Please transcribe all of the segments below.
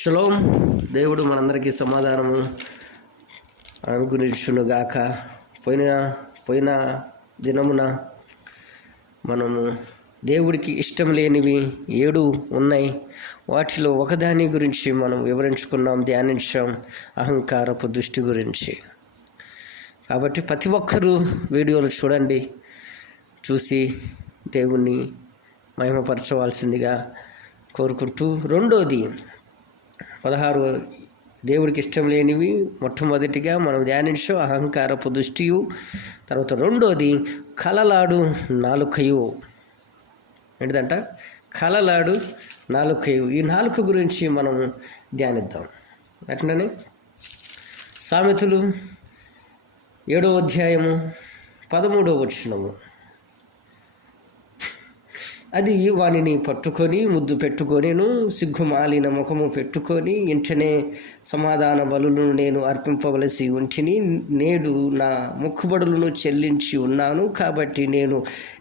Shalom. దేవుడు మనందరికీ సమాధానము అనుగ్రహించునుగాక. పోయిన దినమున మనము దేవుడికి ఇష్టం లేనివి 7 ఉన్నాయి. వాటిలో ఒకదాని గురించి మనం వివరించుకున్నాం, ధ్యానించాం, అహంకారపు దృష్టి గురించి. కాబట్టి ప్రతి ఒక్కరూ వీడియోలు చూడండి, చూసి దేవుణ్ణి మహిమపరచవలసిందిగా కోరుకుంటూ, రెండోది 16 దేవుడికి ఇష్టం లేనివి మొట్టమొదటిగా మనం ధ్యానించాం, అహంకారపు దృష్టియు. తర్వాత రెండోది కలలాడు నాలుకయు. ఏంటిదంట? కలలాడు నాలుకయు. ఈ నాలుక గురించి మనం ధ్యానిద్దాం. అట్లనే సామెతలు 7వ అధ్యాయము 13వ వచనము. అది వానిని పట్టుకొని ముద్దు పెట్టుకొనిను, సిగ్గుమాలిన ముఖము పెట్టుకొని, ఇంటనే సమాధాన బలులను నేను అర్పింపవలసి ఉంటిని. నేడు నా మొక్కుబడులను చెల్లించి ఉన్నాను, కాబట్టి నేను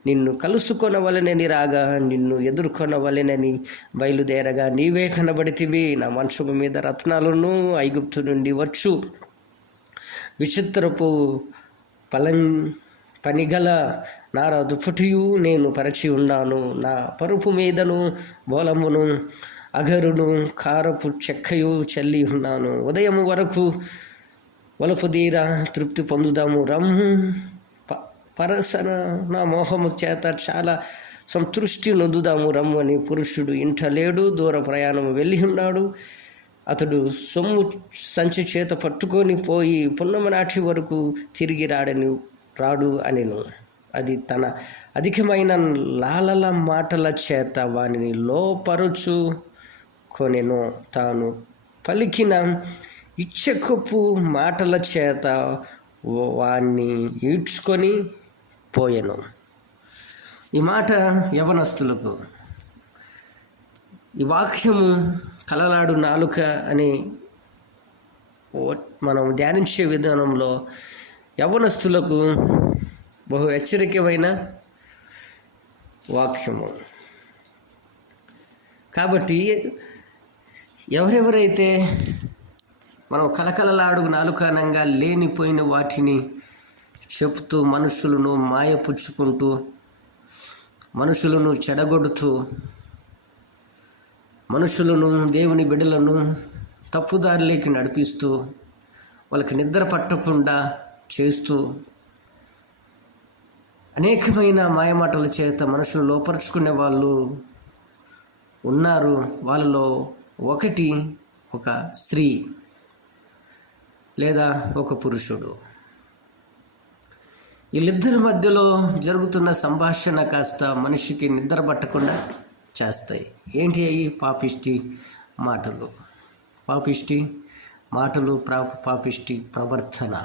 నిన్ను కలుసుకొనవలెనని రాగా, నిన్ను ఎదుర్కొనవలెనని బయలుదేరగా నీవే కనబడితివి. నా మంచము మీద రత్నాలను ఐగుప్తు నుండి వచ్చు విచిత్రపు పనిగల నార దుప్పటియు నేను పరిచి ఉన్నాను. నా పరుపు మీదను బోలమును అగరును కారపు చెక్కయు చల్లి ఉన్నాను. ఉదయం వరకు వలపుదీర తృప్తి పొందుదాము రమ్ము. పరసన నా మోహము చేత చాలా సంతృష్టి నొందుదాము రమ్ము అని. పురుషుడు ఇంట లేడు, దూర ప్రయాణం వెళ్ళి ఉన్నాడు. అతడు సొమ్ము సంచి చేత పట్టుకొని పోయి పున్నమ నాటి వరకు తిరిగి రాడు అనెను. అది తన అధికమైన లాలల మాటల చేత వానిని లోపరుచు కొనెను. తాను పలికిన ఇచ్చకపు మాటల చేత వాణ్ణి ఈడ్చుకొని పోయెను. ఈ మాట యవనస్తులకు. ఈ వాక్యము కలలాడు నాలుక అని మనం ధ్యానించే విధానంలో యవనస్తులకు బహు హెచ్చరికమైన వాక్యము. కాబట్టి ఎవరెవరైతే మనం కలకలలాడు నాలుకనంగా లేనిపోయిన వాటిని చెప్తూ, మనుషులను మాయపుచ్చుకుంటూ, మనుషులను చెడగొడుతూ, మనుషులను, దేవుని బిడ్డలను తప్పుదారిలోకి నడిపిస్తూ, వాళ్ళకి నిద్ర పట్టకుండా చేస్తూ, అనేకమైన మాయమాటల చేత మనుషులు లోపరుచుకునే వాళ్ళు ఉన్నారు. వాళ్ళలో ఒకటి ఒక స్త్రీ లేదా ఒక పురుషుడు. వీళ్ళిద్దరి మధ్యలో జరుగుతున్న సంభాషణ కాస్త మనిషికి నిద్ర పట్టకుండా చేస్తాయి. ఏంటి అవి? పాపిష్టి మాటలు, పాపిష్టి మాటలు, పాపిష్టి ప్రవర్తన.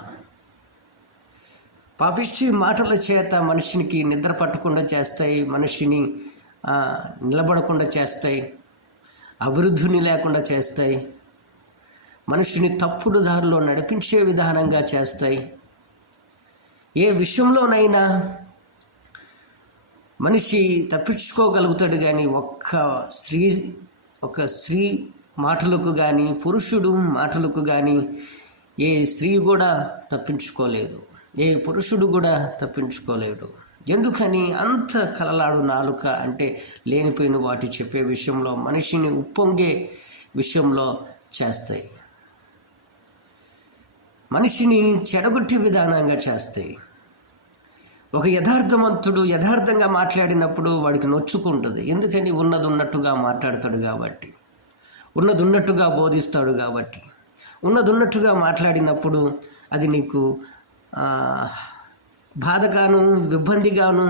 పాపిష్టి మాటల చేత మనిషినికి నిద్ర పట్టకుండా చేస్తాయి, మనిషిని నిలబడకుండా చేస్తాయి, అభివృద్ధిని లేకుండా చేస్తాయి, మనిషిని తప్పుడు దారిలో నడిపించే విధానంగా చేస్తాయి. ఏ విషయంలోనైనా మనిషి తప్పించుకోగలుగుతాడు, కానీ ఒక స్త్రీ మాటలకు కానీ, పురుషుడు మాటలకు కానీ ఏ స్త్రీ కూడా తప్పించుకోలేదు, ఏ పురుషుడు కూడా తప్పించుకోలేడు. ఎందుకని? అంత కలలాడు నాలుక అంటే లేనిపోయిన వాటి చెప్పే విషయంలో, మనిషిని ఉప్పొంగే విషయంలో చేస్తాయి, మనిషిని చెడగొట్టే విధానంగా చేస్తాయి. ఒక యథార్థవంతుడు యథార్థంగా మాట్లాడినప్పుడు వాడికి నొచ్చుకుంటుంది. ఎందుకని? ఉన్నది ఉన్నట్టుగా మాట్లాడతాడు కాబట్టి, ఉన్నది ఉన్నట్టుగా బోధిస్తాడు కాబట్టి. ఉన్నది ఉన్నట్టుగా మాట్లాడినప్పుడు అది నీకు బాధగాను, ఇబ్బందిగాను,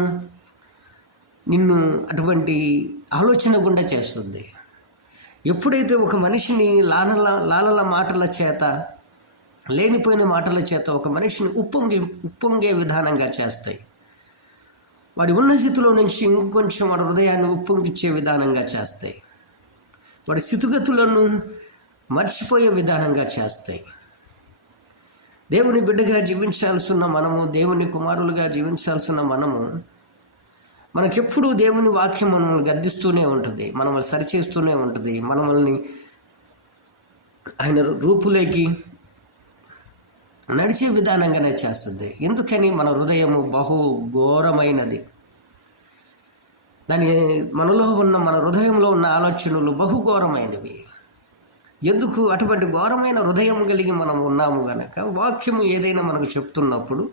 నిన్ను అటువంటి ఆలోచన గుండా చేస్తుంది. ఎప్పుడైతే ఒక మనిషిని లాలల మాటల చేత, లేనిపోయిన మాటల చేత ఒక మనిషిని ఉప్పొంగే విధానంగా చేస్తాయి, వాడి ఉన్న స్థితిలో నుంచి ఇంకొంచెం వాడి హృదయాన్ని ఉప్పొంగిచ్చే విధానంగా చేస్తాయి, వాడి స్థితిగతులను మర్చిపోయే విధానంగా చేస్తాయి. దేవుని బిడ్డగా జీవించాల్సిన మనము, దేవుని కుమారులుగా జీవించాల్సిన మనము, మనకెప్పుడు దేవుని వాక్యం మనల్ని గద్దిస్తూనే ఉంటుంది, మనల్ని సరిచేస్తూనే ఉంటుంది, మనల్ని ఆయన రూపులోకి నడిచే విధానంగానే చేస్తుంది. ఎందుకని? మన హృదయము బహు ఘోరమైనది. మన హృదయంలో ఉన్న ఆలోచనలు బహు ఘోరమైనవి. ఎందుకు? అటువంటి ఘోరమైన హృదయం కలిగి మనం ఉన్నాము గనక వాక్యము ఏదైనా మనకు చెప్తున్నప్పుడు,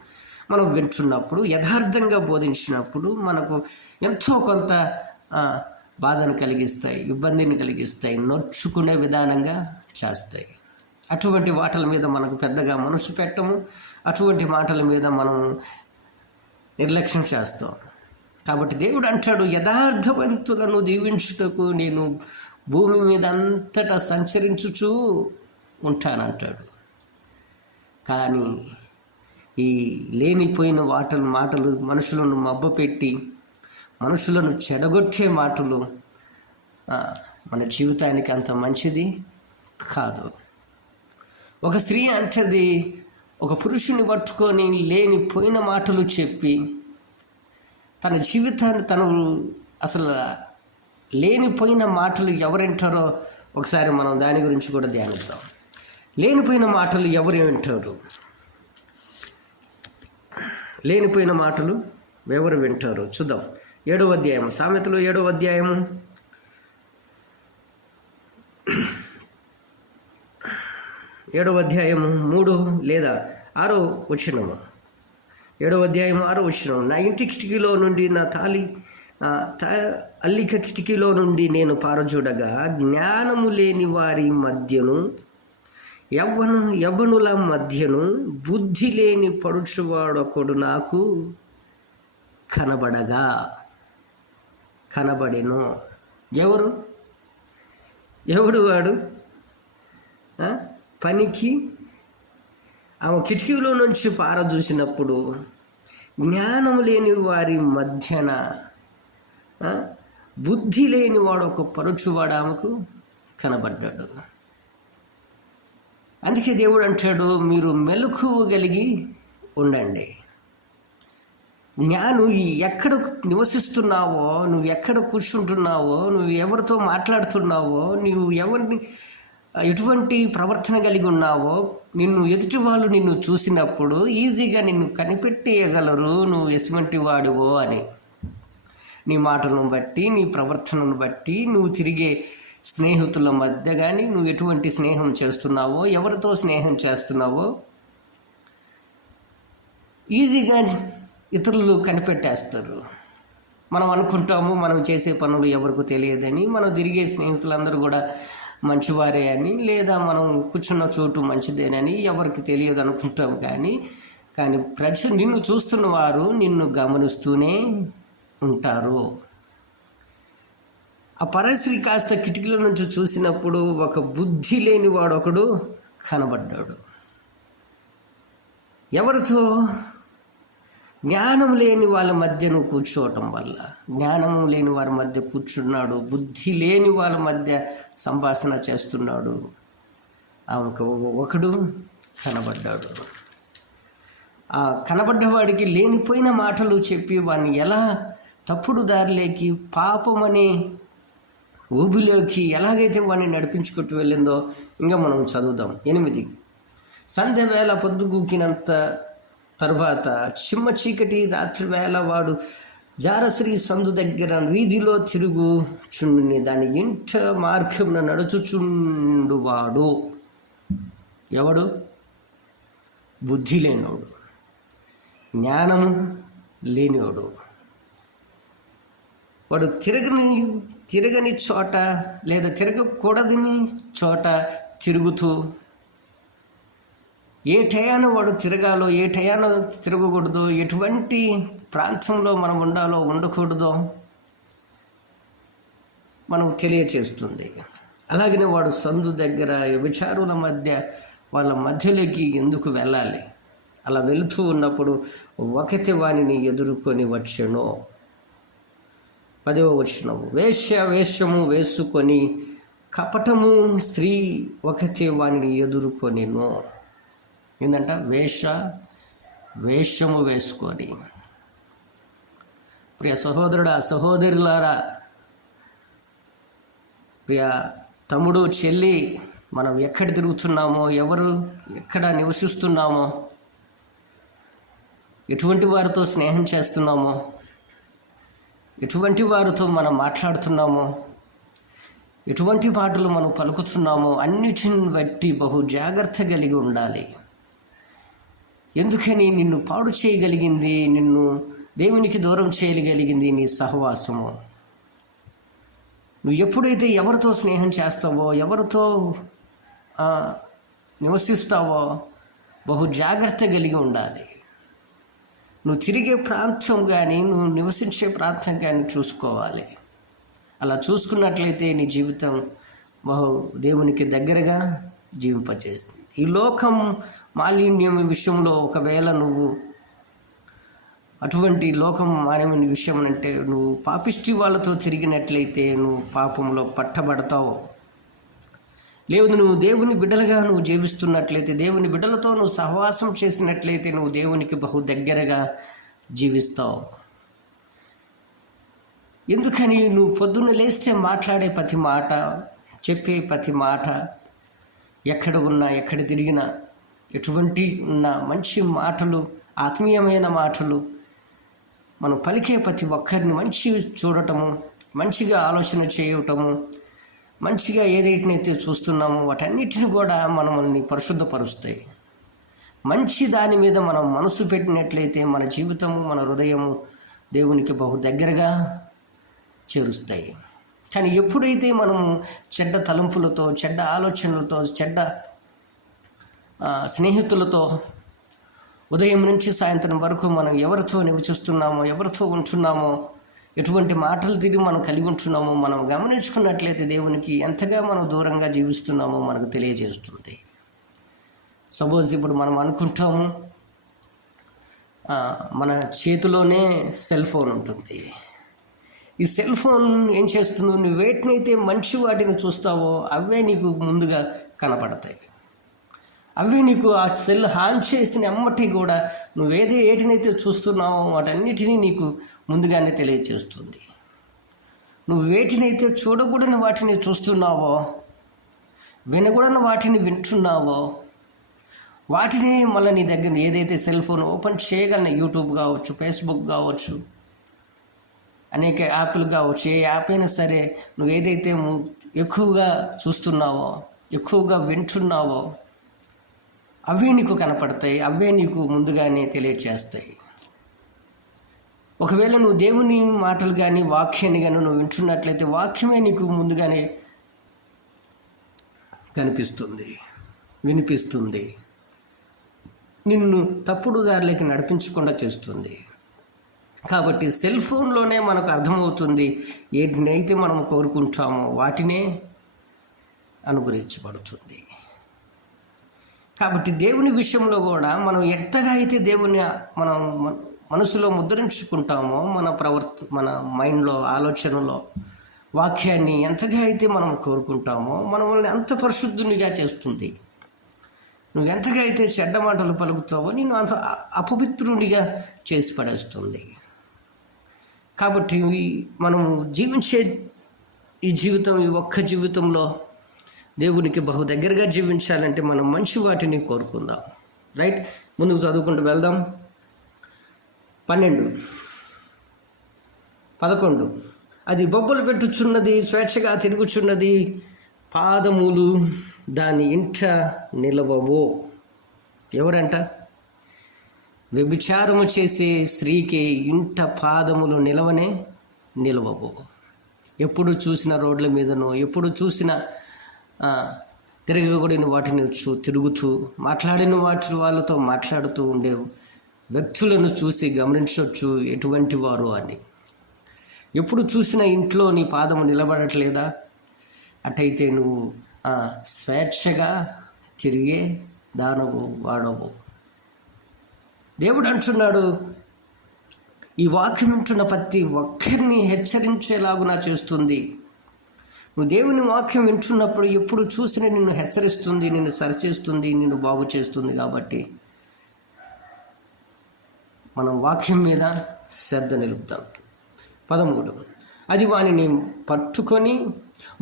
మనం వింటున్నప్పుడు, యథార్థంగా బోధించినప్పుడు మనకు ఎంతో కొంత బాధను కలిగిస్తాయి, ఇబ్బందిని కలిగిస్తాయి, నొచ్చుకునే విధానంగా చేస్తాయి. అటువంటి మాటల మీద మనకు పెద్దగా మనసు పెట్టము. అటువంటి మాటల మీద మనం నిర్లక్ష్యం చేస్తాం. కాబట్టి దేవుడు అంటాడు, యథార్థవంతులను దీవించుటకు నేను భూమి మీద అంతటా సంచరించుచూ ఉంటానంటాడు. కానీ ఈ లేనిపోయిన మాటలు మనుషులను మబ్బపెట్టి మనుషులను చెడగొట్టే మాటలు మన జీవితానికి అంత మంచిది కాదు. ఒక స్త్రీ అంటది, ఒక పురుషుని పట్టుకొని లేనిపోయిన మాటలు చెప్పి తన జీవితాన్ని అసలు లేనిపోయిన మాటలు ఎవరింటారో ఒకసారి మనం దాని గురించి కూడా ధ్యానిద్దాం. లేనిపోయిన మాటలు ఎవరు వింటారు? లేనిపోయిన మాటలు ఎవరు వింటారు? చూద్దాం. 7వ అధ్యాయం, సామెతలు 7వ అధ్యాయము 7వ అధ్యాయము 3 లేదా 6వ వచనము. 7వ అధ్యాయము 6వ వచనం. నా ఇంటి కిటికీలో నుండి నా అల్లిక కిటికీలో నుండి నేను పారజూడగా జ్ఞానము లేని వారి మధ్యను యవ్వనుల మధ్యను బుద్ధి లేని పడుచువాడొకడు నాకు కనబడెను. ఎవడు వాడు? పనికి ఆమె కిటికీలో నుంచి పారజూసినప్పుడు జ్ఞానం లేని వారి మధ్యన బుద్ధి లేని వాడు ఒక పరుచువాడు ఆమెకు కనబడ్డాడు. అందుకే దేవుడు అంటాడు, మీరు మెలకువ కలిగి ఉండండి. నువ్వు ఎక్కడ నివసిస్తున్నావో, నువ్వు ఎక్కడ కూర్చుంటున్నావో, నువ్వు ఎవరితో మాట్లాడుతున్నావో, నువ్వు ఎటువంటి ప్రవర్తన కలిగి ఉన్నావో, ఎదుటి వాళ్ళు నిన్ను చూసినప్పుడు ఈజీగా నిన్ను కనిపెట్టేయగలరు నువ్వు ఎటువంటి వాడివో అని. నీ మాటలను బట్టి, నీ ప్రవర్తనను బట్టి, నువ్వు తిరిగే స్నేహితుల మధ్య కానీ నువ్వు ఎటువంటి స్నేహం చేస్తున్నావో, ఎవరితో స్నేహం చేస్తున్నావో ఈజీగా ఇతరులు కనిపెట్టేస్తారు. మనం అనుకుంటాము మనం చేసే పనులు ఎవరికి తెలియదని, మనం తిరిగే స్నేహితులందరూ కూడా మంచివారే అని, లేదా మనం కూర్చున్న చోటు మంచిదేనని ఎవరికి తెలియదు అనుకుంటాం. కానీ నిన్ను చూస్తున్న వారు నిన్ను గమనిస్తూనే ఉంటారు. ఆ పరస్త్రీ కాస్త కిటికీల నుంచి చూసినప్పుడు ఒక బుద్ధి లేని వాడు ఒకడు కనబడ్డాడు. ఎవరితో? జ్ఞానం లేని వాళ్ళ మధ్య నువ్వు కూర్చోవటం వల్ల, జ్ఞానం లేని వారి మధ్య కూర్చున్నాడు, బుద్ధి లేని వాళ్ళ మధ్య సంభాషణ చేస్తున్నాడు. ఆమెకు ఒకడు కనబడ్డాడు. ఆ కనబడ్డవాడికి లేనిపోయిన మాటలు చెప్పి వాడిని ఎలా తప్పుడు దారిలోకి, పాపమనే ఊబిలోకి ఎలాగైతే వాడిని నడిపించుకుంటూ వెళ్ళిందో ఇంకా మనం చదువుదాం. 8 సంధ్య వేళ పొద్దుగూకినంత తర్వాత చిమ్మ చీకటి రాత్రి వేళ వాడు జారశ్రీ సందు దగ్గర వీధిలో తిరుగుచుండి దాని ఇంట మార్గమున నడుచుచుండువాడు ఎవడు? బుద్ధి లేనివాడు, జ్ఞానము లేనివాడు. వాడు తిరగని చోట లేదా తిరగకూడదని చోట తిరుగుతూ, ఏ టయాన వాడు తిరగాలో, ఏ టయాన తిరగకూడదో, ఎటువంటి ప్రాంతంలో మనం ఉండాలో ఉండకూడదో మనకు తెలియచేస్తుంది. అలాగనే వాడు సందు దగ్గర వ్యభిచారుల మధ్య వాళ్ళ మధ్యలోకి ఎందుకు వెళ్ళాలి? అలా వెళుతూ ఉన్నప్పుడు ఒకటి వానిని ఎదుర్కొని వచ్చెను. 10వ వచనం. వేషము వేసుకొని కపటము స్త్రీ ఒకటి వానిని ఎదుర్కొనిను. ఏంటంట? వేషము వేసుకొని. ప్రియ సహోదరుడా, సహోదరులారా, ప్రియ తమ్ముడు, చెల్లి, మనం ఎక్కడ తిరుగుతున్నామో, ఎక్కడ నివసిస్తున్నామో, ఎటువంటి వారితో స్నేహం చేస్తున్నామో, ఎటువంటి వారితో మనం మాట్లాడుతున్నామో, ఎటువంటి మాటలు మనం పలుకుతున్నామో అన్నిటిని బట్టి బహు జాగ్రత్త కలిగి ఉండాలి. ఎందుకని నిన్ను పాడు చేయగలిగింది, నిన్ను దేవునికి దూరం చేయగలిగింది నీ సహవాసము. నువ్వు ఎప్పుడైతే ఎవరితో స్నేహం చేస్తావో, ఎవరితో నివసిస్తావో బహు జాగ్రత్త కలిగి ఉండాలి. నువ్వు తిరిగే ప్రాంతం కానీ, నువ్వు నివసించే ప్రాంతం కానీ చూసుకోవాలి. అలా చూసుకున్నట్లయితే నీ జీవితం బహు దేవునికి దగ్గరగా జీవింపజేస్తుంది. ఈ లోకం మాలిన్యం విషయంలో ఒకవేళ నువ్వు అటువంటి లోకం మాలిన్యం విషయం అంటే నువ్వు పాపిష్టి వాళ్ళతో తిరిగినట్లయితే నువ్వు పాపంలో పట్టబడతావు. లేదు, నువ్వు దేవుని బిడ్డలుగా నువ్వు జీవిస్తున్నట్లయితే, దేవుని బిడ్డలతో నువ్వు సహవాసం చేసినట్లయితే నువ్వు దేవునికి బహు దగ్గరగా జీవిస్తావు. ఎందుకని నువ్వు పొద్దున్న లేస్తే మాట్లాడే ప్రతి మాట, చెప్పే ప్రతి మాట, ఎక్కడ ఉన్నా ఎక్కడ తిరిగినా ఎటువంటి ఉన్న మంచి మాటలు, ఆత్మీయమైన మాటలు, మనం పలికే ప్రతి ఒక్కరిని మంచి చూడటము, మంచిగా ఆలోచన చేయటము, మంచిగా ఏదైతే చూస్తున్నామో వాటన్నిటిని కూడా మనల్ని పరిశుద్ధపరుస్తాయి. మంచి దాని మీద మనం మనసు పెట్టినట్లయితే మన జీవితము, మన హృదయము దేవునికి బహు దగ్గరగా చేరుస్తాయి. కానీ ఎప్పుడైతే మనము చెడ్డ తలంపులతో, చెడ్డ ఆలోచనలతో, చెడ్డ స్నేహితులతో ఉదయం నుంచి సాయంత్రం వరకు మనం ఎవరితో నివసిస్తున్నామో, ఎవరితో ఉంటున్నామో, ఎటువంటి మాటలు తిరిగి మనం కలిగి ఉంటున్నామో మనం గమనించుకున్నట్లయితే దేవునికి ఎంతగా మనం దూరంగా జీవిస్తున్నామో మనకు తెలియజేస్తుంది. సపోజ్ ఇప్పుడు మనం అనుకుంటాము మన చేతిలోనే సెల్ ఫోన్ ఉంటుంది. ఈ సెల్ ఫోన్ ఏం చేస్తుందో, నువ్వు వేటినైతే మంచి వాటిని చూస్తావో అవే నీకు ముందుగా కనపడతాయి. అవే నీకు ఆ సెల్ ఆన్ చేసిన ఎమ్మటి కూడా ఏటినైతే చూస్తున్నావో వాటన్నిటినీ నీకు ముందుగానే తెలియజేస్తుంది. నువ్వు వేటినైతే చూడకూడని వాటిని చూస్తున్నావో, వినకూడని వాటిని వింటున్నావో వాటిని మళ్ళీ నీ దగ్గర ఏదైతే సెల్ ఫోన్ ఓపెన్ చేయగలన, యూట్యూబ్ కావచ్చు, ఫేస్బుక్ కావచ్చు, అనేక యాప్లు కావచ్చు, ఏ యాప్ అయినా సరే నువ్వు ఏదైతే ఎక్కువగా చూస్తున్నావో, ఎక్కువగా వింటున్నావో అవే నీకు కనపడతాయి, అవే నీకు ముందుగానే తెలియచేస్తాయి. ఒకవేళ నువ్వు దేవుని మాటలు కానీ, వాక్యాన్ని కానీ నువ్వు వింటున్నట్లయితే వాక్యమే నీకు ముందుగానే కనిపిస్తుంది, వినిపిస్తుంది, నిన్ను తప్పుడు దారిలోకి నడిపించకుండా చేస్తుంది. కాబట్టి సెల్ ఫోన్లోనే మనకు అర్థమవుతుంది ఏటినైతే మనం కోరుకుంటామో వాటినే అనుగ్రహించబడుతుంది. కాబట్టి దేవుని విషయంలో కూడా మనం ఎంతగా అయితే దేవుని మనం మనసులో ముద్రించుకుంటామో, మన మైండ్లో, ఆలోచనలో వాక్యాన్ని ఎంతగా అయితే మనం కోరుకుంటామో మనల్ని అంత పరిశుద్ధునిగా చేస్తుంది. నువ్వు ఎంతగా అయితే చెడ్డ మాటలు పలుకుతావో నిన్ను అంత అపవిత్రునిగా చేసి పడేస్తుంది. కాబట్టి మనము జీవించే ఈ జీవితం, ఈ ఒక్క జీవితంలో దేవునికి బహు దగ్గరగా జీవించాలంటే మనం మంచి వాటిని కోరుకుందాం. రైట్, ముందుకు చదువుకుంటూ వెళ్దాం. 12, 11 అది బొబ్బలు పెట్టుచున్నది, స్వేచ్ఛగా తిరుగుచున్నది, పాదములు దాని ఇంట నిలవవో. ఎవరంట? వ్యభిచారము చేసే స్త్రీకి ఇంట పాదములు నిలవవు. ఎప్పుడు చూసిన రోడ్ల మీదనో, ఎప్పుడు చూసిన తిరగకూడని వాటిని తిరుగుతూ, మాట్లాడిన వాళ్ళతో మాట్లాడుతూ ఉండే వ్యక్తులను చూసి గమనించవచ్చు ఎటువంటి వారు అని. ఎప్పుడు చూసిన ఇంట్లో నీ పాదము నిలబడట్లేదా? అటైతే నువ్వు స్వేచ్ఛగా తిరిగే దానవు, వాడవు. దేవుడు అంటున్నాడు, ఈ వాక్యం వింటున్న ప్రతి ఒక్కరిని హెచ్చరించేలాగునా చేస్తుంది. నువ్వు దేవుని వాక్యం వింటున్నప్పుడు ఎప్పుడు చూసినా నిన్ను హెచ్చరిస్తుంది, నిన్ను సరిచేస్తుంది, నిన్ను బాగు చేస్తుంది. కాబట్టి మనం వాక్యం మీద శ్రద్ధ నిలుపుతాం. 13 అది వానిని పట్టుకొని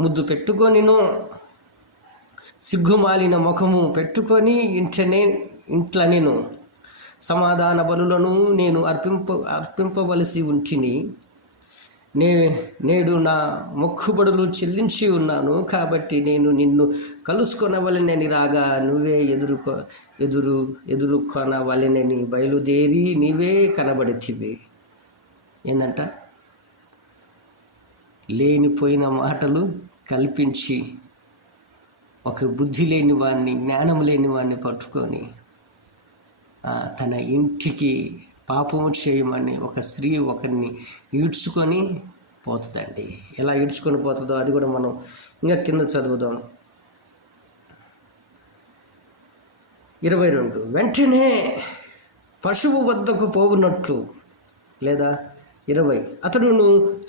ముద్దు పెట్టుకొనిను, సిగ్గుమాలిన ముఖము పెట్టుకొని ఇంట్లనెను సమాధాన బలులను నేను అర్పింపవలసి ఉంటిని. నేడు నా మొక్కుబడులు చెల్లించి ఉన్నాను, కాబట్టి నేను నిన్ను కలుసుకొనవలెనని రాగా నువ్వే ఎదుర్కొనవలెనని బయలుదేరి నీవే కనబడితివి. ఏందంట? లేనిపోయిన మాటలు కల్పించి ఒక బుద్ధి లేని వాడిని, జ్ఞానం లేని వాడిని పట్టుకొని తన ఇంటికి పాపము చేయమని ఒక స్త్రీ ఒకరిని ఈడ్చుకొని పోతుందండి. ఎలా ఈడ్చుకొని పోతుందో అది కూడా మనం ఇంకా కింద చదువుదాం. 22 వెంటనే పశువు వద్దకు పోవునట్లు, లేదా 20 అతడును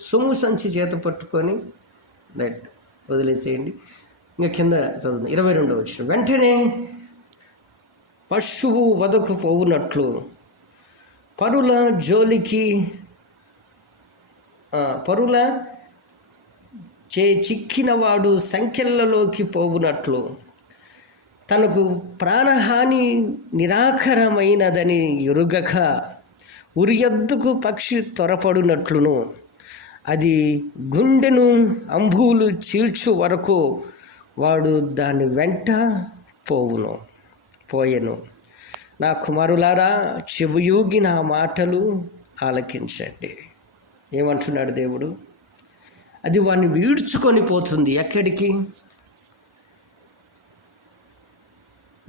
సొమ్ము సంచి చేత పట్టుకొని రైట్ వదిలేసేయండి. ఇంకా కింద చదువుదాం. 22 వచ్చిన వెంటనే పశువు వద్దకు పోవునట్లు పరుల చిక్కినవాడు సంఖ్యలలోకి పోవునట్లు తనకు ప్రాణహాని నిరాకరమైనదని ఎరుగక ఉరియద్దుకు పక్షి త్వరపడునట్లును అది గుండెను అంబులు చీల్చు వరకు వాడు దాని వెంట పోయెను. నా కుమారులారా, చెవియూగి నా మాటలు ఆలకించండి. ఏమంటున్నాడు దేవుడు? అది వాడిని వీడ్చుకొని పోతుంది. ఎక్కడికి?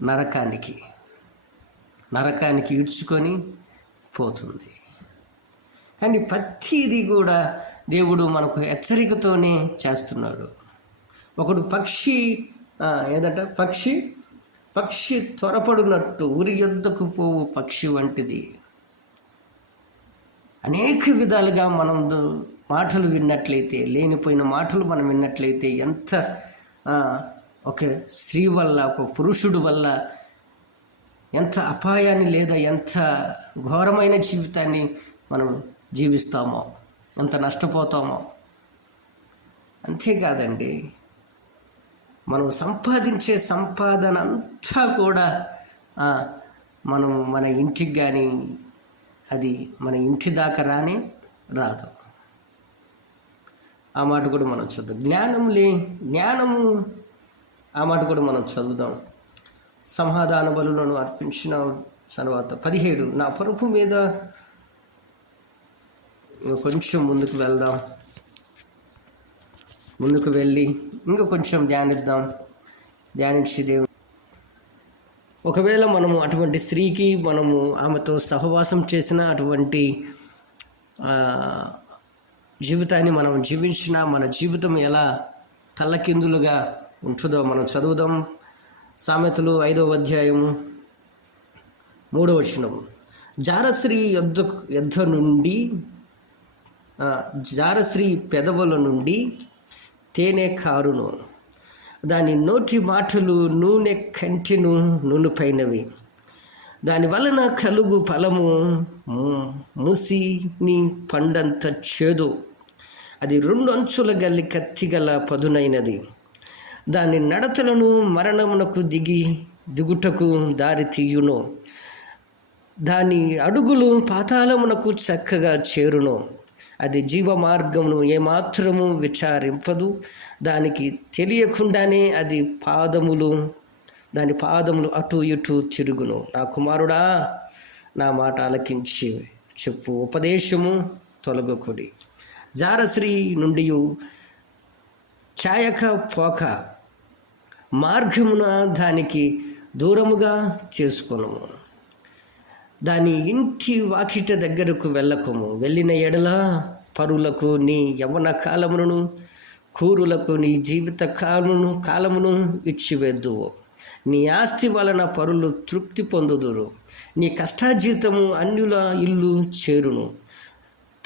నరకానికి ఈడ్చుకొని పోతుంది. కానీ ప్రతిదీ కూడా దేవుడు మనకు హెచ్చరికతోనే చేస్తున్నాడు. ఒకడు పక్షి త్వరపడినట్టు ఉరి యొద్దకు పోవు పక్షి వంటిది. అనేక విధాలుగా మనం మాటలు విన్నట్లయితే, లేనిపోయిన మాటలు మనం విన్నట్లయితే ఎంత ఒక స్త్రీ వల్ల, ఒక పురుషుడు వల్ల ఎంత అపాయాన్ని లేదా ఎంత ఘోరమైన జీవితాన్ని మనం జీవిస్తామో, ఎంత నష్టపోతామో. అంతేకాదండి, మనం సంపాదించే సంపాదన అంతా కూడా మనం మన ఇంటికి కానీ అది మన ఇంటి దాకా రాదు. ఆ మాట కూడా మనం చూద్దాం. జ్ఞానము ఆ మాట కూడా మనం చదువుదాం. సమాధాన బలులను అర్పించిన తర్వాత 17 నా పరుపు మీద కొంచెం ముందుకు వెళ్ళి ఇంకా కొంచెం ధ్యానించి దేవుడు ఒకవేళ మనము అటువంటి స్త్రీకి మనము ఆమెతో సహవాసం చేసిన అటువంటి జీవితాన్ని మనం జీవించిన మన జీవితం ఎలా తల్లకిందులుగా ఉంటుందో మనం చదువుదాం. సామెతలు 5వ అధ్యాయము 3వ వచనం. జారశ్రీ పెదవుల నుండి తేనె కారును, దాని నోటి మాటలు నూనె కంటెను నూనెపైనవి. దాని వలన కలుగు ఫలము మూసిని పండంత చేదు. అది 2 అంచుల గల్లి కత్తిగల పదునైనది. దాని నడతలను మరణమునకు దిగుటకు దారి తీయును. దాని అడుగులు పాతాళమునకు చక్కగా చేరును. అది జీవ మార్గమును ఏమాత్రము విచారింపదు. దానికి తెలియకుండానే దాని పాదములు అటు ఇటు తిరుగును. నా కుమారుడా, నా మాట ఆలకించి చెప్పు, ఉపదేశము తొలగకుడి. జారశ్రీ నుండి ఛాయక పోక మార్గమున దానికి దూరముగా చేసుకొను. దాని ఇంటి వాకిట దగ్గరకు వెళ్ళకము. వెళ్ళిన ఎడల పరులకు నీ యవ్వన కాలమును, కూరులకు నీ జీవిత కాలమును ఇచ్చివేద్దువు. నీ ఆస్తి వలన పరులు తృప్తి పొందుదురు. నీ కష్టాజీతము అన్యుల ఇల్లు చేరును.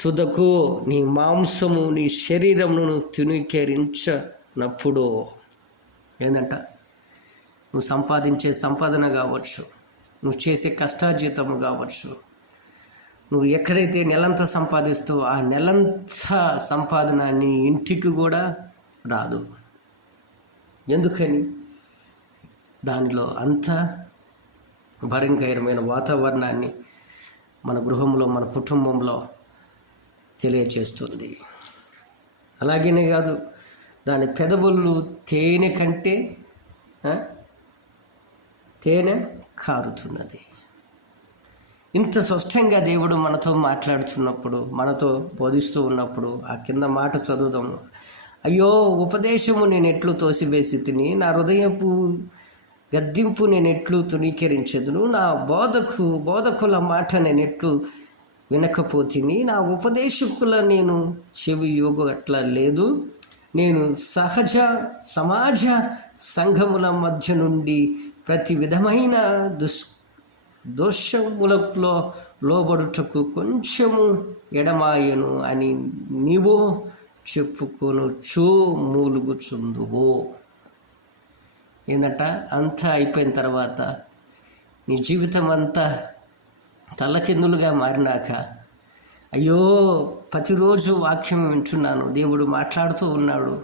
తుదకు నీ మాంసము నీ శరీరమును తినికేరించినప్పుడు. ఏందంట? నువ్వు సంపాదించే సంపాదన కావచ్చు, నువ్వు చేసే కష్టాజీతము కావచ్చు, నువ్వు ఎక్కడైతే నెలంతా సంపాదిస్తావో ఆ నెలంతా సంపాదన నీ ఇంటికి కూడా రాదు. ఎందుకని? దానిలో అంత భయంకరమైన వాతావరణాన్ని మన గృహంలో, మన కుటుంబంలో తెలియచేస్తుంది. అలాగనే కాదు, దాని పెదవులు తేనె కంటే తేనె కారుతున్నది. ఇంత స్పష్టంగా దేవుడు మనతో మాట్లాడుతున్నప్పుడు, మనతో బోధిస్తూ ఉన్నప్పుడు ఆ కింద మాట చదువుదాము. అయ్యో, ఉపదేశము నేను ఎట్లు తోసివేసి తిని, నా హృదయపు గద్దింపు నేను ఎట్లు తుణీకరించదును, నా బోధకుల మాట నేను ఎట్లు వినకపోతిని, నా ఉపదేశకుల నేను చెవి యోగట్లా లేదు. నేను సమాజ సంఘముల మధ్య నుండి ప్రతి విధమైన దోషములలో లోబడుటకు కొంచెము ఎడమాయను అని నీవో చెప్పుకొనుచు మూలుగుచుందువో. ఏందట, అంతా అయిపోయిన తర్వాత నీ జీవితం అంతా తలకిందులుగా మారినాక, అయ్యో ప్రతిరోజు వాక్యం వింటున్నాను, దేవుడు మాట్లాడుతూ ఉన్నాడు,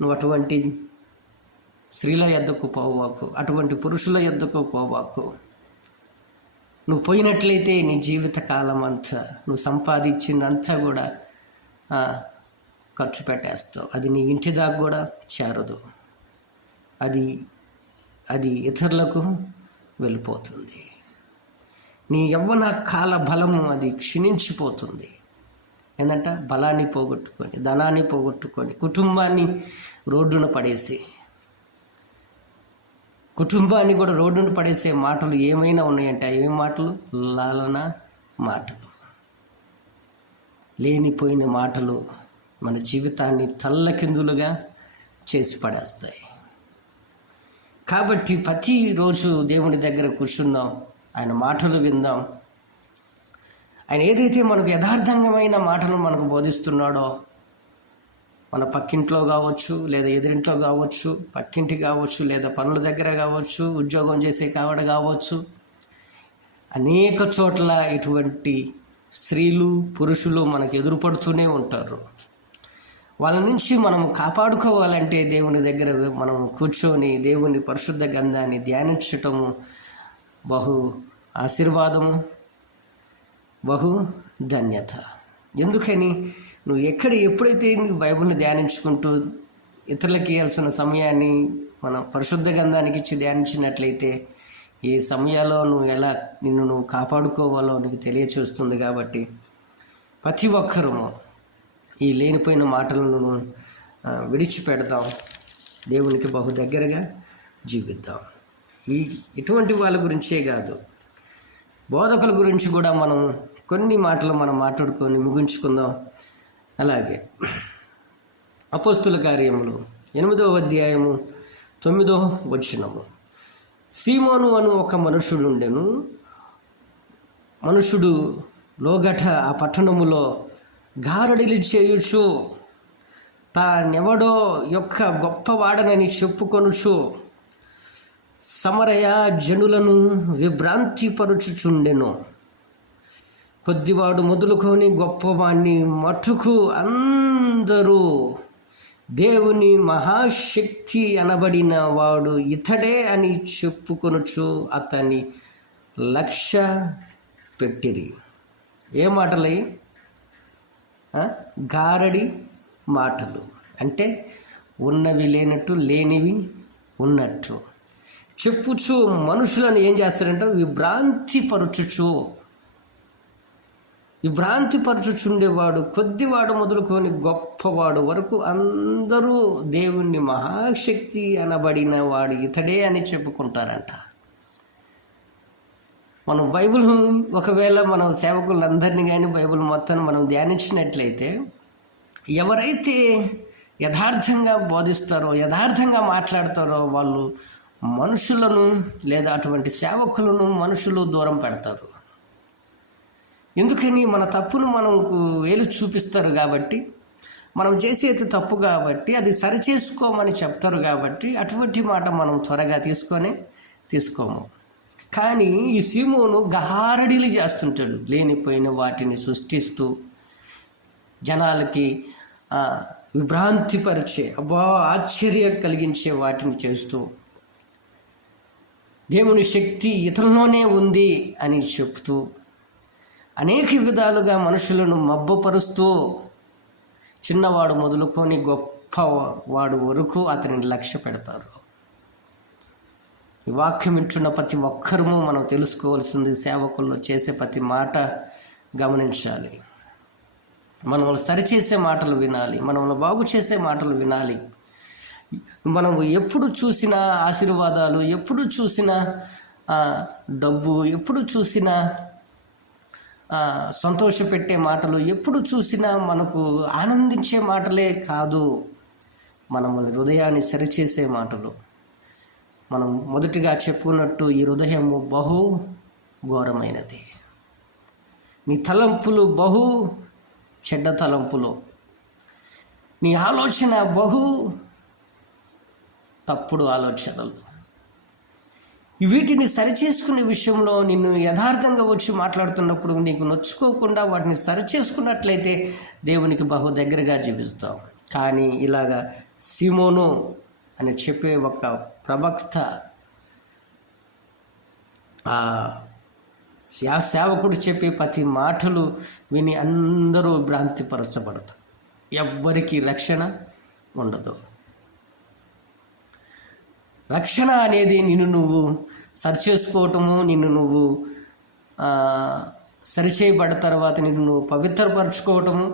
నువ్వు అటువంటి స్త్రీల యొద్దకు పోవాకు, అటువంటి పురుషుల యొద్దకు పోవాకు. నువ్వు పోయినట్లయితే నీ జీవిత కాలం అంతా నువ్వు సంపాదించిందంతా కూడా ఖర్చు పెట్టేస్తావు. అది నీ ఇంటి దాకా కూడా చేరదు. అది ఇతరులకు వెళ్ళిపోతుంది. నీ యవ్వన కాల బలము అది క్షీణించిపోతుంది. ఏంటంట, బలాన్ని పోగొట్టుకొని, ధనాన్ని పోగొట్టుకొని, కుటుంబాన్ని రోడ్డున పడేసి, కుటుంబాన్ని కూడా రోడ్డున పడేసే మాటలు ఏమైనా ఉన్నాయంటే ఏం మాటలు? లాలన మాటలు, లేనిపోయిన మాటలు మన జీవితాన్ని తల్లకిందులుగా చేసి పడేస్తాయి. కాబట్టి ప్రతిరోజు దేవుని దగ్గర కూర్చుందాం, ఆయన మాటలు విందాం. ఆయన ఏదైతే మనకు యథార్థమైన మాటలు మనకు బోధిస్తున్నాడో, మన పక్కింట్లో కావచ్చు, లేదా ఎదురింట్లో కావచ్చు, పక్కింటి కావచ్చు, లేదా పనుల దగ్గర కావచ్చు, ఉద్యోగం చేసే కావడ కావచ్చు, అనేక చోట్ల ఇటువంటి స్త్రీలు, పురుషులు మనకు ఎదురుపడుతూనే ఉంటారు. వాళ్ళ నుంచి మనం కాపాడుకోవాలంటే దేవుని దగ్గర మనం కూర్చొని దేవుని పరిశుద్ధ గ్రంథాన్ని ధ్యానించటము బహు ఆశీర్వాదము, బహు ధన్యత. ఎందుకని, నువ్వు ఎప్పుడైతే నువ్వు బైబిల్ని ధ్యానించుకుంటూ ఇతరులకు ఇవ్వాల్సిన సమయాన్ని మనం పరిశుద్ధ గ్రంథానికి ఇచ్చి ధ్యానించినట్లయితే ఈ సమయాల్లో నిన్ను నువ్వు కాపాడుకోవాలో నీకు తెలియచేస్తుంది. కాబట్టి ప్రతి ఒక్కరూ ఈ లేనిపోయిన మాటలను విడిచిపెడదాం, దేవునికి బహు దగ్గరగా జీవిద్దాం. ఇటువంటి వాళ్ళ గురించే కాదు, బోధకుల గురించి కూడా మనం కొన్ని మాటలు మనం మాట్లాడుకొని ముగించుకుందాం. అలాగే అపోస్తుల కార్యములు 8వ అధ్యాయము 9వ వచనము. సీమోను అను ఒక మనుషుడు లోగట ఆ పట్టణములో గారడిలు చేయుచు తానెవడో యొక్క గొప్పవాడనని చెప్పుకొనుచు సమరయ జనులను విభ్రాంతిపరుచుచుండెను. కొద్దివాడు మొదలుకొని గొప్పవాణ్ణి మట్టుకు అందరూ దేవుని మహాశక్తి అనబడిన వాడు ఇతడే అని చెప్పుకొనుచు అతన్ని లక్ష్య పెట్టిరి. ఏ మాటలై? గారడి మాటలు. అంటే ఉన్నవి లేనట్టు, లేనివి ఉన్నట్టు చెప్పుచు మనుషులను ఏం చేస్తారంటే విభ్రాంతిపరచుచుండేవాడు. కొద్దివాడు మొదలుకొని గొప్పవాడు వరకు అందరూ దేవుణ్ణి మహాశక్తి అనబడిన వాడు ఇతడే అని చెప్పుకుంటారంట. మనం బైబిల్ ఒకవేళ మనం సేవకులందరినీ కానీ బైబిల్ మొత్తాన్ని మనం ధ్యానించినట్లయితే, ఎవరైతే యథార్థంగా బోధిస్తారో, యథార్థంగా మాట్లాడతారో వాళ్ళు మనుషులను లేదా అటువంటి సేవకులను మనుషులు దూరం పెడతారు. ఎందుకని? మన తప్పును మనకు వేలు చూపిస్తారు కాబట్టి, మనం చేసేది తప్పు కాబట్టి అది సరిచేసుకోమని చెప్తారు కాబట్టి అటువంటి మాట మనం త్వరగా తీసుకోము. కానీ ఈ సీమోను గారడీలు చేస్తుంటాడు, లేనిపోయిన వాటిని సృష్టిస్తూ జనాలకి విభ్రాంతిపరిచే, ఆశ్చర్యం కలిగించే వాటిని చేస్తూ దేవుని శక్తి ఇతరులోనే ఉంది అని చెప్తూ అనేక విధాలుగా మనుషులను మబ్బపరుస్తూ చిన్నవాడు మొదలుకొని గొప్పవాడు వరకు అతనిని లక్ష్య పెడతారు. ఈ వాక్యం వింటున్న ప్రతి ఒక్కరము మనం తెలుసుకోవాల్సింది, సేవకుల్లో చేసే ప్రతి మాట గమనించాలి. మనల్ని సరిచేసే మాటలు వినాలి, మనల్ని బాగు చేసే మాటలు వినాలి. మనం ఎప్పుడు చూసినా ఆశీర్వాదాలు, ఎప్పుడు చూసినా డబ్బు, ఎప్పుడు చూసినా సంతోషపెట్టే మాటలు, ఎప్పుడు చూసినా మనకు ఆనందించే మాటలే కాదు, మనల్ని హృదయాన్ని సరిచేసే మాటలు. మనం మొదటిగా చెప్పుకున్నట్టు ఈ హృదయము బహు ఘోరమైనది. నీ తలంపులు బహు చెడ్డ తలంపులు, నీ ఆలోచన బహు తప్పుడు ఆలోచనలు. వీటిని సరిచేసుకునే విషయంలో నిన్ను యథార్థంగా వచ్చి మాట్లాడుతున్నప్పుడు నీకు నొచ్చుకోకుండా వాటిని సరిచేసుకున్నట్లయితే దేవునికి బహు దగ్గరగా జీవిస్తాం. కానీ ఇలాగా సీమోను అని చెప్పే ఒక ప్రవక్త, సేవకుడు చెప్పే ప్రతి మాటలు విని అందరూ భ్రాంతిపరచబడతారు. ఎవ్వరికీ రక్షణ ఉండదు. రక్షణ అనేది నిన్ను నువ్వు సరిచేసుకోవటము, నిన్ను నువ్వు సరిచేయబడ్డ తర్వాత నిన్ను నువ్వు పవిత్రపరచుకోవటము,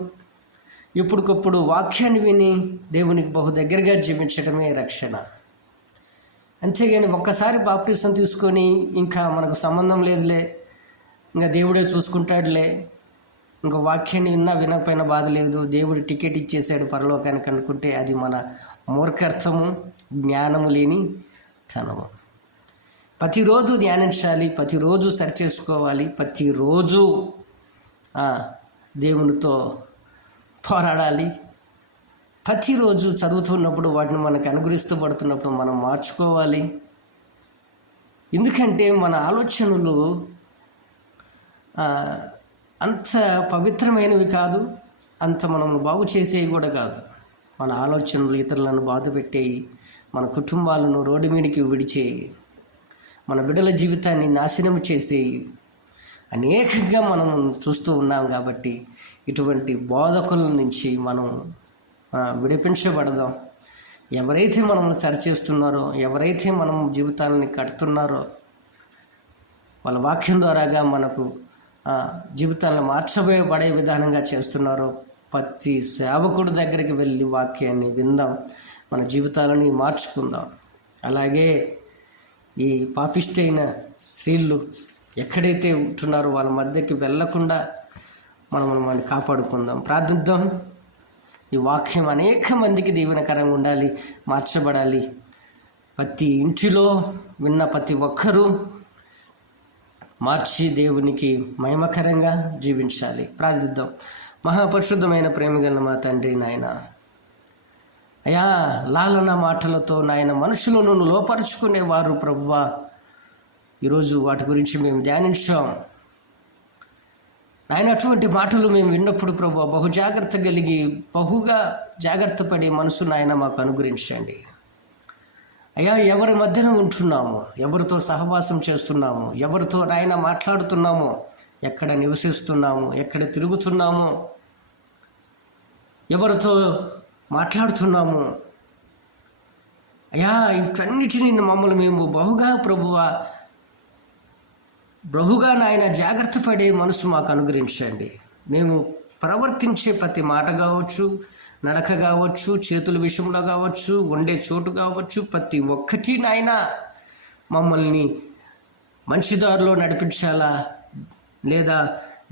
ఇప్పటికప్పుడు వాక్యాన్ని విని దేవునికి బహు దగ్గరగా జీవించటమే రక్షణ. అంతేగాని ఒక్కసారి బాప్టిజం తీసుకొని ఇంకా మనకు సంబంధం లేదులే, ఇంకా దేవుడే చూసుకుంటాడులే, ఇంకా వాక్యాన్ని విన్నా వినకపోయినా బాధ లేదు, దేవుడు టికెట్ ఇచ్చేసాడు పరలోకానికి అనుకుంటే అది మన మూర్ఖత్వము, జ్ఞానము లేని తనము. ప్రతిరోజు ధ్యానించాలి, ప్రతిరోజు సరిచేసుకోవాలి, ప్రతిరోజు దేవునితో పోరాడాలి. ప్రతిరోజు చదువుతున్నప్పుడు వాటిని మనకు అనుగ్రహిస్తబడుతున్నప్పుడు మనం మార్చుకోవాలి. ఎందుకంటే మన ఆలోచనలు అంత పవిత్రమైనవి కాదు, అంత మనం బాగు చేసేవి కూడా కాదు. మన ఆలోచనలు ఇతరులను బాధ పెట్టేవి, మన కుటుంబాలను రోడ్డు మీదకి విడిచేయి, మన బిడ్డల జీవితాన్ని నాశనం చేసేవి అనేకంగా మనం చూస్తూ ఉన్నాం. కాబట్టి ఇటువంటి బోధకుల నుంచి మనం విడిపించబడదాం. ఎవరైతే మనల్ని సరిచేస్తున్నారో, ఎవరైతే మనం జీవితాలని కడుతున్నారో, వాళ్ళ వాక్యం ద్వారాగా మనకు జీవితాలను మార్చబడే విధానంగా చేస్తున్నారో, ప్రతి సేవకుడి దగ్గరికి వెళ్ళి వాక్యాన్ని విందాం, మన జీవితాలని మార్చుకుందాం. అలాగే ఈ పాపిష్టైన స్త్రీలు ఎక్కడైతే ఉంటున్నారో వాళ్ళ మధ్యకి వెళ్ళకుండా మనం కాపాడుకుందాం. ప్రార్థిద్దాం. ఈ వాక్యం అనేక మందికి దీవెనకరంగా ఉండాలి, మార్చబడాలి. ప్రతి ఇంటిలో విన్న ప్రతి ఒక్కరూ మార్చి దేవునికి మహిమకరంగా జీవించాలి. ప్రార్థిద్దాం. మహాపరిశుద్ధమైన ప్రేమగల మా తండ్రి, నాయన అయా, లాలన మాటలతో నాయన మనుషులను లోపరుచుకునేవారు ప్రభువా, ఈరోజు వాటి గురించి మేము ధ్యానించాం నాయన. అటువంటి మాటలు మేము విన్నప్పుడు ప్రభువా బహు జాగ్రత్త కలిగి బహుగా జాగ్రత్త పడే మనసు నాయన మాకు అనుగ్రహించండి అయ్యా. ఎవరి మధ్యన ఉంటున్నామో, ఎవరితో సహవాసం చేస్తున్నామో, ఎవరితో నాయన మాట్లాడుతున్నామో, ఎక్కడ నివసిస్తున్నామో, ఎక్కడ తిరుగుతున్నామో, ఎవరితో మాట్లాడుతున్నాము అయ్యా, వీటన్నిటిని మమ్మల్ని మేము బహుగా నాయన జాగ్రత్త పడే మనసు మాకు అనుగ్రహించండి. మేము ప్రవర్తించే ప్రతి మాట కావచ్చు, నడక కావచ్చు, చేతుల విషయంలో కావచ్చు, ఉండే చోటు కావచ్చు, ప్రతి ఒక్కటి నాయన మమ్మల్ని మంచి దారిలో నడిపించాలా లేదా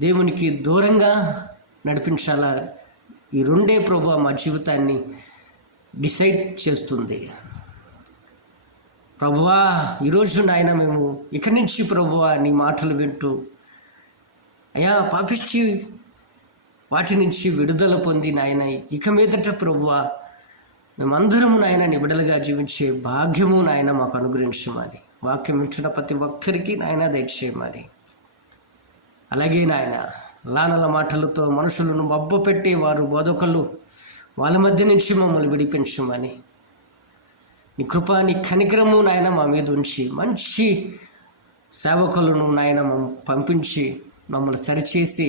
దేవునికి దూరంగా నడిపించాలా, ఈ రెండే ప్రభువా మా జీవితాన్ని డిసైడ్ చేస్తుంది. ప్రభువా ఈరోజు నాయన మేము ఇక నుంచి ప్రభువా నీ మాటలు వింటూ అయ్యా పాపిష్టి వాటి నుంచి విడుదల పొంది నాయన ఇక మీదట ప్రభువా మేమందరము నాయన నీ బిడ్డలుగా జీవించే భాగ్యము నాయన మాకు అనుగ్రహించమని, వాక్యం వింటున్న ప్రతి ఒక్కరికి నాయన దయచేయమని. అలాగే నాయన లానల మాటలతో మనుషులను మబ్బపెట్టేవారు బోధకులు, వాళ్ళ మధ్య నుంచి మమ్మల్ని విడిపించమని, నీ కృప, నీ కనికరము నాయన మా మీద ఉంచి మంచి సేవకులను నాయన పంపించి మమ్మల్ని సరిచేసి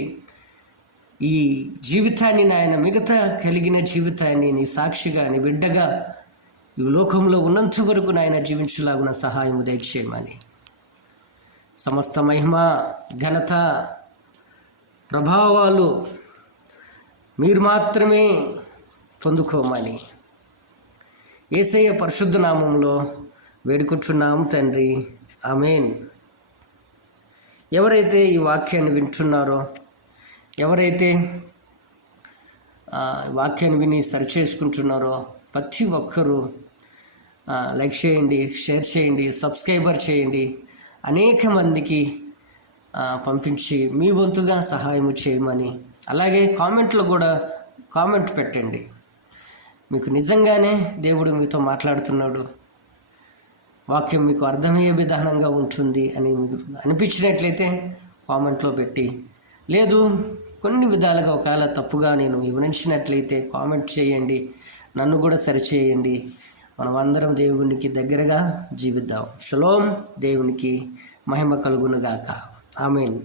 ఈ జీవితాన్ని నాయన, మిగతా కలిగిన జీవితాన్ని నీ సాక్షిగా, నీ బిడ్డగా ఈ లోకంలో ఉన్నంత వరకు నాయన జీవించలాగున సహాయము దయచేయమని, సమస్త మహిమ, ఘనత, ప్రభావాలు మీరు మాత్రమే పొందుకోమని యేసయ్య పరిశుద్ధ నామంలో వేడుకుంటున్నాము తండ్రి. ఆమేన్. ఎవరైతే ఈ వాక్యాన్ని వింటున్నారో, ఎవరైతే వాక్యాన్ని విని సరిచేసుకుంటున్నారో ప్రతి ఒక్కరూ లైక్ చేయండి, షేర్ చేయండి, సబ్స్క్రైబర్ చేయండి, అనేక మందికి పంపించి మీ వంతుగా సహాయం చేయమని, అలాగే కామెంట్లో కూడా కామెంట్ పెట్టండి. మీకు నిజంగానే దేవుడు మీతో మాట్లాడుతున్నాడు, వాక్యం మీకు అర్థమయ్యే విధానంగా ఉంటుంది అని మీకు అనిపించినట్లయితే కామెంట్లో పెట్టి, లేదు కొన్ని విధాలుగా ఒకవేళ తప్పుగా నేను వివరించినట్లయితే కామెంట్ చేయండి, నన్ను కూడా సరిచేయండి. మనం అందరం దేవునికి దగ్గరగా జీవిద్దాం. షలోమ్. దేవునికి మహిమ కలుగునుగాక. ఆమేన్.